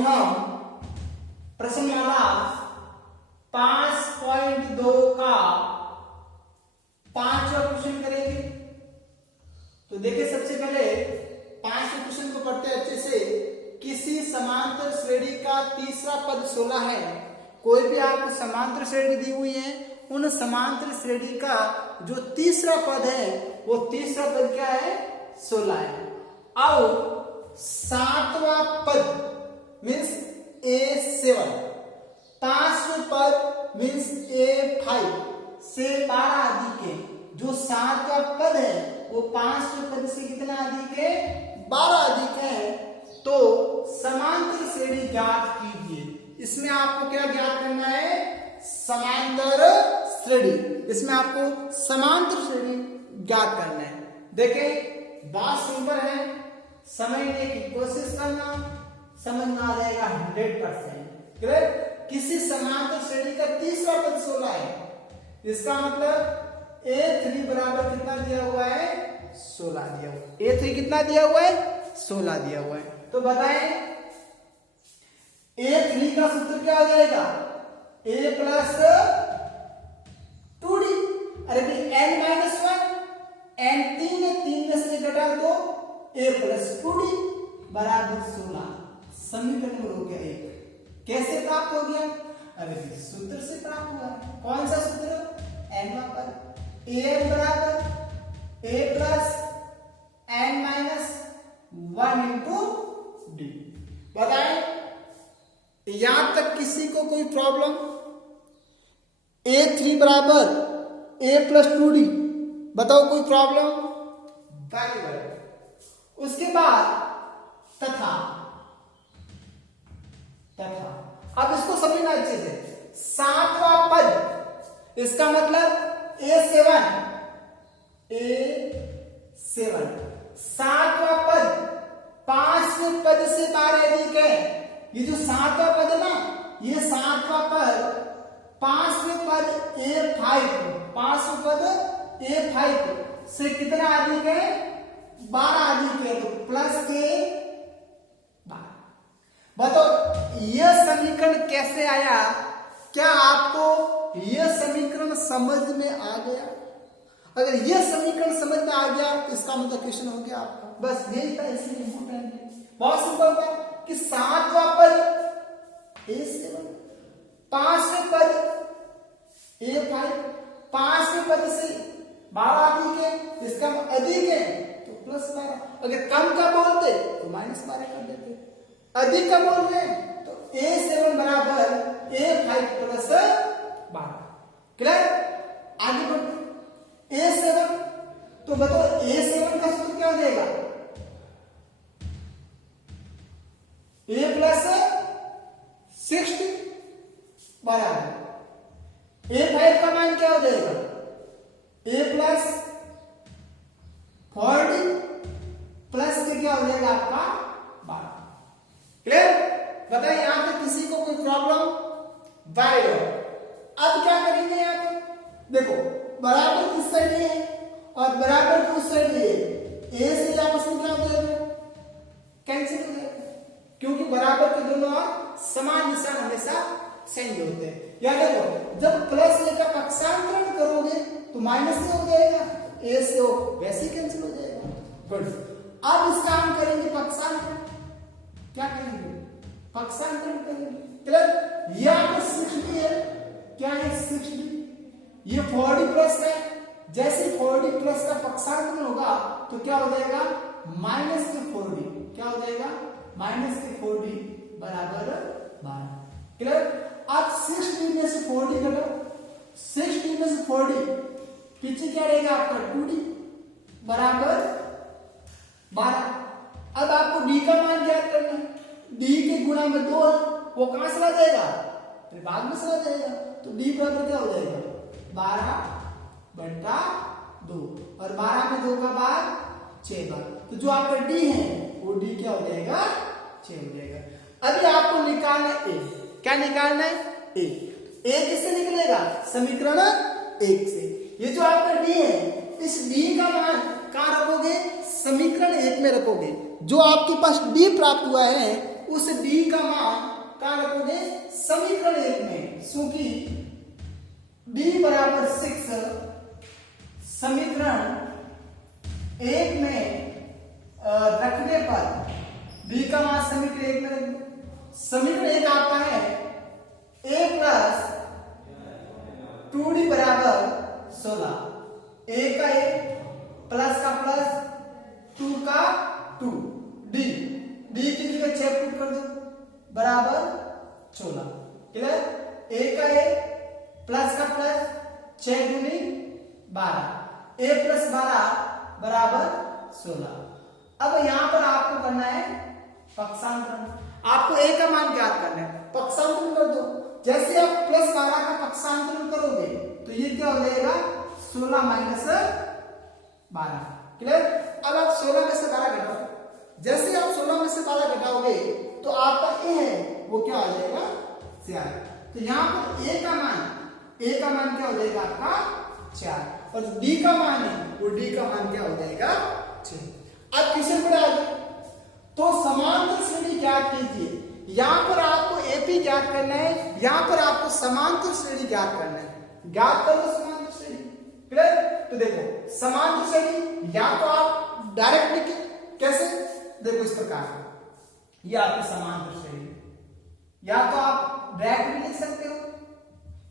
अभी हम प्रश्नमाला 5.2 का 5वां क्वेश्चन करेंगे। तो देखिए सबसे पहले 5वें क्वेश्चन को पढ़ते हैं अच्छे से। किसी समांतर श्रेणी का तीसरा पद 16 है। कोई भी आपको समांतर श्रेणी दी हुई है, उन समांतर श्रेणी का जो तीसरा पद है वो तीसरा पद क्या है? 16 है। अब 7वां पद मीन्स A7, 5वें पद मीन्स A5 से 12 अधिक है। जो 7वां पद है वो 5वें पद से कितना अधिक है? 12 अधिक है। तो समांतर श्रेणी ज्ञात कीजिए। इसमें आपको क्या ज्ञात करना है? समांतर श्रेणी। इसमें आपको समांतर श्रेणी ज्ञात करना है। देखें बात सिंपल है, समझने की कोशिश करना, समझ में आ जाएगा 100%। क्लियर? किसी समांतर श्रेणी का तीसरा पद 16 है। इसका मतलब A3 बराबर कितना दिया हुआ है? 16 दिया हुआ है। A3 कितना दिया हुआ है? 16 दिया हुआ है। तो बताएं A3 का सूत्र क्या हो जाएगा? A plus 2D। अरे n-1 n3 है, 3 में से घटा दो A प्लस 2D बराबर 16। समीकरण हो गया 1। कैसे प्राप्त हो गया? अरे सूत्र से प्राप्त हुआ। कौन सा सूत्र? n पर an बराबर A plus n-1 into D. बताएं यहां तक किसी को कोई प्रॉब्लम? A3 बराबर A प्लस 2D, बताओ कोई प्रॉब्लम? Very good. उसके बाद तथा अब इसको समझना अच्छे से। 7वां पद, इसका मतलब A7 7वां पद 5वें पद से 12 अधिक है। ये जो 7वां पद है ना, ये 7वां पद 5वें पद पांचवें पद A5 से कितना अधिक है? 12 अधिक है। तो प्लस के 12। बताओ यह समीकरण कैसे आया? क्या आपको यह समीकरण समझ में आ गया? अगर यह समीकरण समझ में आ गया तो इसका मतलब क्वेश्चन हो गया आपका। बस यही था, इसलिए इंपोर्टेंट है। बहुत सिंपल था कि 7वां पद A7, 5वें पद A5, 5वें पद से 12 अधिक है। इसका अधिक है तो प्लस 12। अगर कम का बोलते तो -12 कर देते। अधिक का बोल रहे हैं तो A7 बराबर A5 प्लस 12। क्लियर? आगे बढ़ते A7। तो बताओ A7 का सूत्र क्या हो जाएगा? A प्लस 60 बराबर A5 का मान क्या हो जाएगा? A प्लस 40 प्लस के क्या हो जाएगा आपका? 12। क्लियर? बताइए यहां पे किसी को कोई प्रॉब्लम? Very good. अब क्या करेंगे यहां पर? देखो बराबर किस साइड है और बराबर किस साइड है? A से आपस में क्या हो जाएगा? कैंसिल हो जाएगा, क्योंकि बराबर के दोनों और समान निशान हमेशा चेंज होते हैं। या देखो जब प्लस लेकर पक्षांतरण करोगे तो माइनस से हो जाएगा, A से हो वैसे ही कैंसिल हो जाएगा। गुड। अब इसका हम करेंगे पक्षांतरण। क्या करेंगे? पक्षांतरण करेंगे। क्लियर? यहां पर 60 है। क्या है? 60। ये 40 प्लस है। जैसे 40 प्लस का पक्षांतरण होगा तो क्या हो जाएगा? -40। क्या हो जाएगा? -40 बराबर 12। क्लियर? अब 60 में से 40 घटाओ। 60 में से 40 पीछे क्या रहेगा आपका? 2D बराबर 12। अब आपको D का मान ज्ञात करना है। D के गुणा में 2 है, वो कहां चला जाएगा? भाग में चला जाएगा। तो D बराबर क्या हो जाएगा? 12/2 और 12 में 2 का भाग 6 बार। तो जो आपका D है वो D क्या हो जाएगा? 6 हो जाएगा। अभी आपको निकालना है A। क्या निकालना है? A। A किससे निकलेगा? समीकरण 1 से। ये जो आपका D है, इस D का मान कहां रखोगे? समीकरण 1 में रखोगे। जो आपके पास D प्राप्त हुआ है उस डी का मान कहां रखोगे? समीकरण 1 में, क्योंकि डी बराबर 6 समीकरण 1 में रखने पर डी का मान समीकरण 1 में रख, समीकरण 1 आपका है a प्लस 2d बराबर 16, a का a प्लस का प्लस 2 का 2, d की जगह 6 पुट कर दो बराबर 16, क्लियर? a का a प्लस का प्लस 6 दूनी 12, a प्लस 12 बराबर 16। अब यहां पर आपको करना है पक्षांतरण, आपको a का मान ज्ञात करना है, पक्षांतरण कर दो। जैसे आप प्लस 12 का पक्षांतरण करोगे तो ये क्या हो जाएगा? 16 माइनस 12, क्लियर? अब आप 16 में से 12 घटाओ, जैसे आप 16 में से 12 घटाओगे तो आपका a है वो क्या हो जाएगा? 4। तो यहाँ पर a का मान क्या हो जाएगा? आपका 4, और d का मान है वो d का मान क्या हो जाएगा? 6। अब किसे पर आगे तो समांतर श्रेणी ज्ञात कीजिए। यहां पर आपको एपी ज्ञात करना है, यहां पर आपको समांतर श्रेणी ज्ञात करना है। ज्ञात करो समांतर श्रेणी, क्लियर? तो देखो समांतर श्रेणी या तो आप डायरेक्ट लिखे, कैसे? देखो इस प्रकार, ये आपकी समांतर श्रेणी, या तो आप डायरेक्ट भी लिख सकते हो।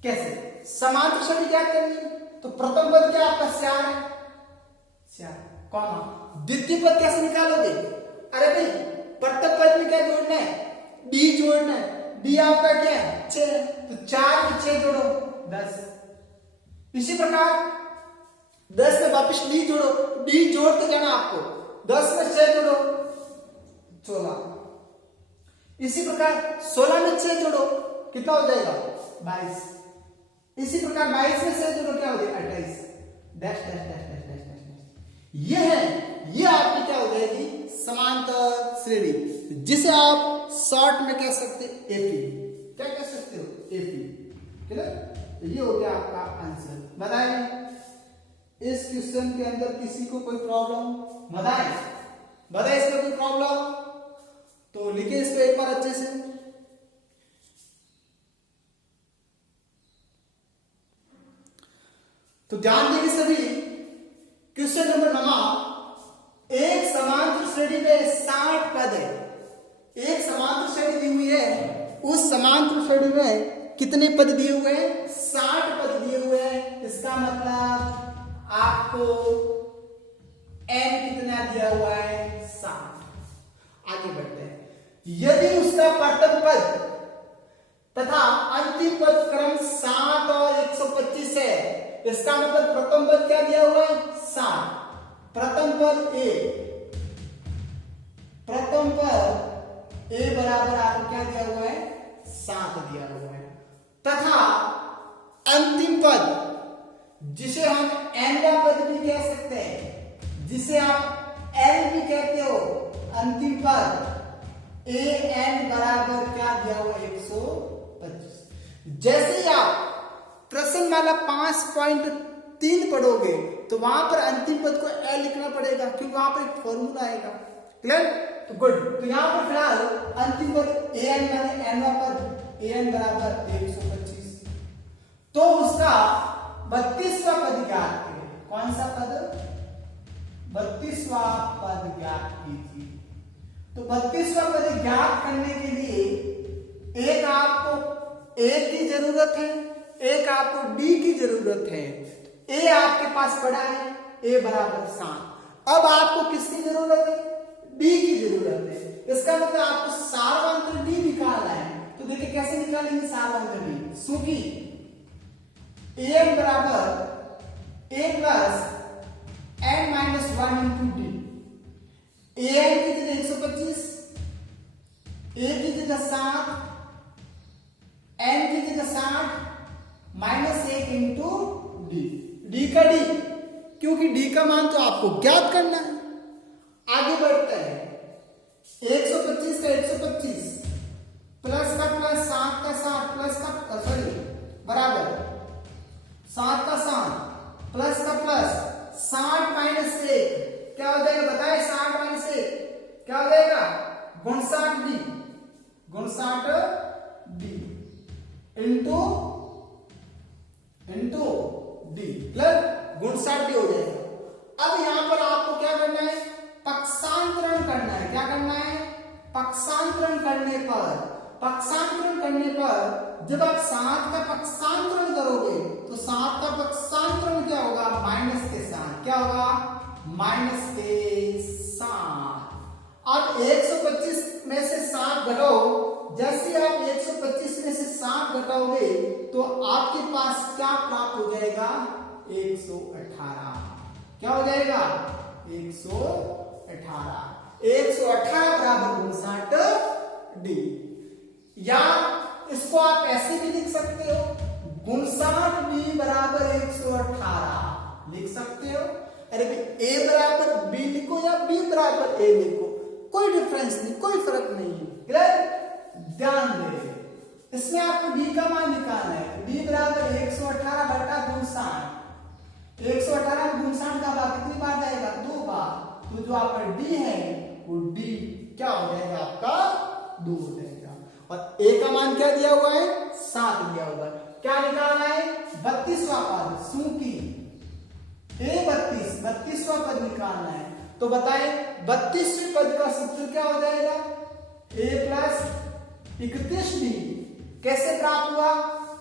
कैसे समांतर श्रेणी ज्ञात करनी है? तो प्रथम पद क्या आपका 4 है, 4 कॉमा द्वितीय पद कैसे निकालोगे? अरे भाई प्रथम पद में क्या जोड़ना है? डी जोड़ना है, डी आपका क्या है? 6, तो 4 में 6 जोड़ो 10। इसी प्रकार 10 में वापस डी जोड़ो, डी जोड़ते जाना आपको, 10 में 6 जोड़ो 16। इसी प्रकार 16 में 6 जोड़ो कितना हो जाएगा? 22। इसी प्रकार 22 में 6 जोड़ो क्या हो जाएगा? 28। Dash dash dash dash dash dash. ये है, ये आपकी क्या हो जाएगी? समांतर श्रेणी, जिसे आप शॉर्ट में कह सकते हैं एपी। क्या कह सकते हो? AP, clear? ये हो गया आपका आंसर। बताएं इस क्वेश्चन के अंदर किसी को कोई प्रॉब्लम? बताएं इसमें कोई प्रॉब्लम तो लिखिए इसको एक बार अच्छे से। तो ध्यान देंगे सभी, क्वेश्चन नंबर 9, एक समांतर श्रेणी में 60 पद है। एक समांतर श्रेणी दी हुई है, उस समांतर श्रेणी में कितने पद दिए हुए हैं? 60 पद दिए हुए हैं। इसका मतलब आपको n कितना दिया हुआ है? 60। आगे बढ़ते हैं। यदि उसका प्रथम पद तथा अंतिम पद क्रम 60 और 125 है, इसका मतलब प्रथम पद क्या दिया हुआ है? 60। प्रथम पद a बराबर आपको क्या दिया हुआ है? 7 दिया हुआ है, तथा अंतिम पद जिसे हम n पद भी कह सकते हैं, जिसे आप n भी कहते हो, अंतिम पद an बराबर क्या दिया हुआ है? 125। जैसे ही आप प्रश्नमाला 5.3 पढ़ोगे तो वहां पर अंतिम पद को a लिखना पड़ेगा, क्योंकि वहां पर एक फॉर्मूला आएगा, क्लियर? तो गुड। तो यहां पर फिलहाल अंतिम पद an माने nवा पद an बराबर 125, तो उसका 32वां पद ज्ञात करें। कौन सा पद? 32वां पद ज्ञात कीजिए। तो 32वां पद ज्ञात करने के लिए एक आपको a की जरूरत है, एक आपको d की जरूरत है। a आपके पास पड़ा है, a बराबर 7। अब आपको किसकी जरूरत है? d की जरूरत है। इसका मतलब आपको सार्वंत्र d निकालना है। तो देखिए कैसे निकालेंगे सार्वंत्र d? क्योंकan बराबर a plus n minus 1 into D. an की जगह 125, a की जगह 7, n की जगह 60 माइनस 1 इंटू डी। डी का डी, क्योंकि डी का मान तो आपको ज्ञात करना है। आगे बढ़ते हैं। 125 का 125 प्लस का प्लस 7 का 7 प्लस का सॉरी बराबर 7 का 7 प्लस का प्लस 60 माइनस 1 क्या हो जाएगा? बताए 60 माइनस 1 क्या हो जाएगा? 59 डी। पर जब आप 7 का पक्षांतरण करोगे तो 7 का पक्षांतरण क्या होगा? माइनस के साथ। क्या होगा? माइनस के साथ। अब 125 में से 7 घटाओ। जैसे आप 125 में से 7 घटाओगे तो आपके पास क्या प्राप्त हो जाएगा? 118। क्या हो जाएगा? 118। 118 बराबर 59 डी। या इसको आप ऐसे भी लिख सकते हो, 59 डी बराबर 118 लिख सकते हो। अरे ए बराबर बी लिखो या बी बराबर ए लिखो, कोई डिफरेंस नहीं, कोई फर्क नहीं है। क्लियर? ध्यान दे, इसमें आपको डी का मान निकालना है। डी बराबर 118 बटा 59। 118 में 59 का भाग कितनी बार जाएगा? 2 बार। तो जो आपका डी है वो डी क्या हो जाएगा? आपका 2 हो जाएगा। और ए का मान क्या दिया हुआ है? 7 दिया हुआ है। क्या निकालना है? 32वां पद। सूखी ए 32वां पद निकालना है। तो बताएं 32वें पद का सूत्र क्या हो जाएगा? ए प्लस 31 डी। कैसे प्राप्त हुआ?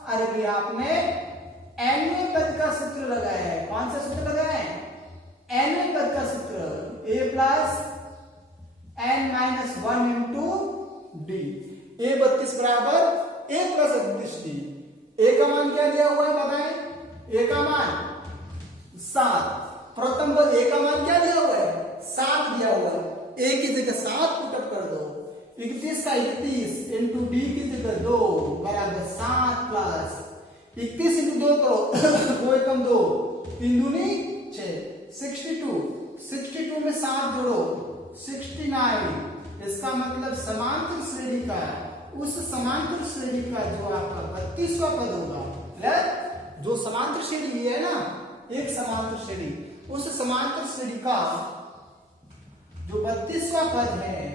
अरे भी आपने एनवें पद का सूत्र लगाया है। कौन सा सूत्र लगाया है? एनवें पद का सूत्र। A plus N minus 1 into D. A 32 बराबर ए प्लस 31 डी। ए का मान क्या दिया हुआ है बताएं? ए का मान 7। प्रथम पद ए का मान क्या दिया हुआ है? 7 दिया हुआ है। ए की जगह 7 पुटअप कर दो। 31 का 31 इंटू डी की जगह 2 बराबर 7 प्लस 31 इंटू 2 करो 2 एकम 2 3 दूनी 6 62 में 7 जोड़ो 69। इसका मतलब समांतर श्रेणी का, उस समांतर श्रेणी का जो आपका 32वां पद होगा, जो समांतर श्रेणी है ना, एक समांतर श्रेणी, उस समांतर श्रेणी का जो 32वां पद है,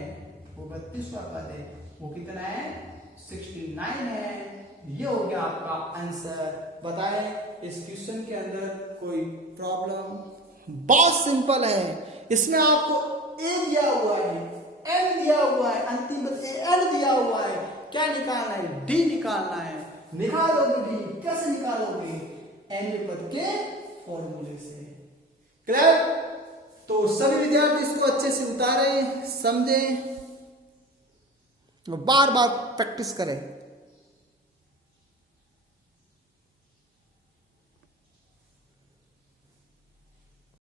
वो 32वां पद है, वो कितना है? 69 है। ये हो गया आपका आंसर। बताएं इस क्वेश्चन के अंदर कोई प्रॉब्लम? बहुत सिंपल है। इसमें आपको ए दिया हुआ है, एन दिया हुआ है, अंतिम एन दिया हुआ है। क्या निकालना है? डी निकालना है। निकालोगे डी, कैसे निकालोगे? एन पद के फॉर्मूले से। क्लियर? तो सभी विद्यार्थी इसको अच्छे से उतारें, समझें, बार बार प्रैक्टिस करें।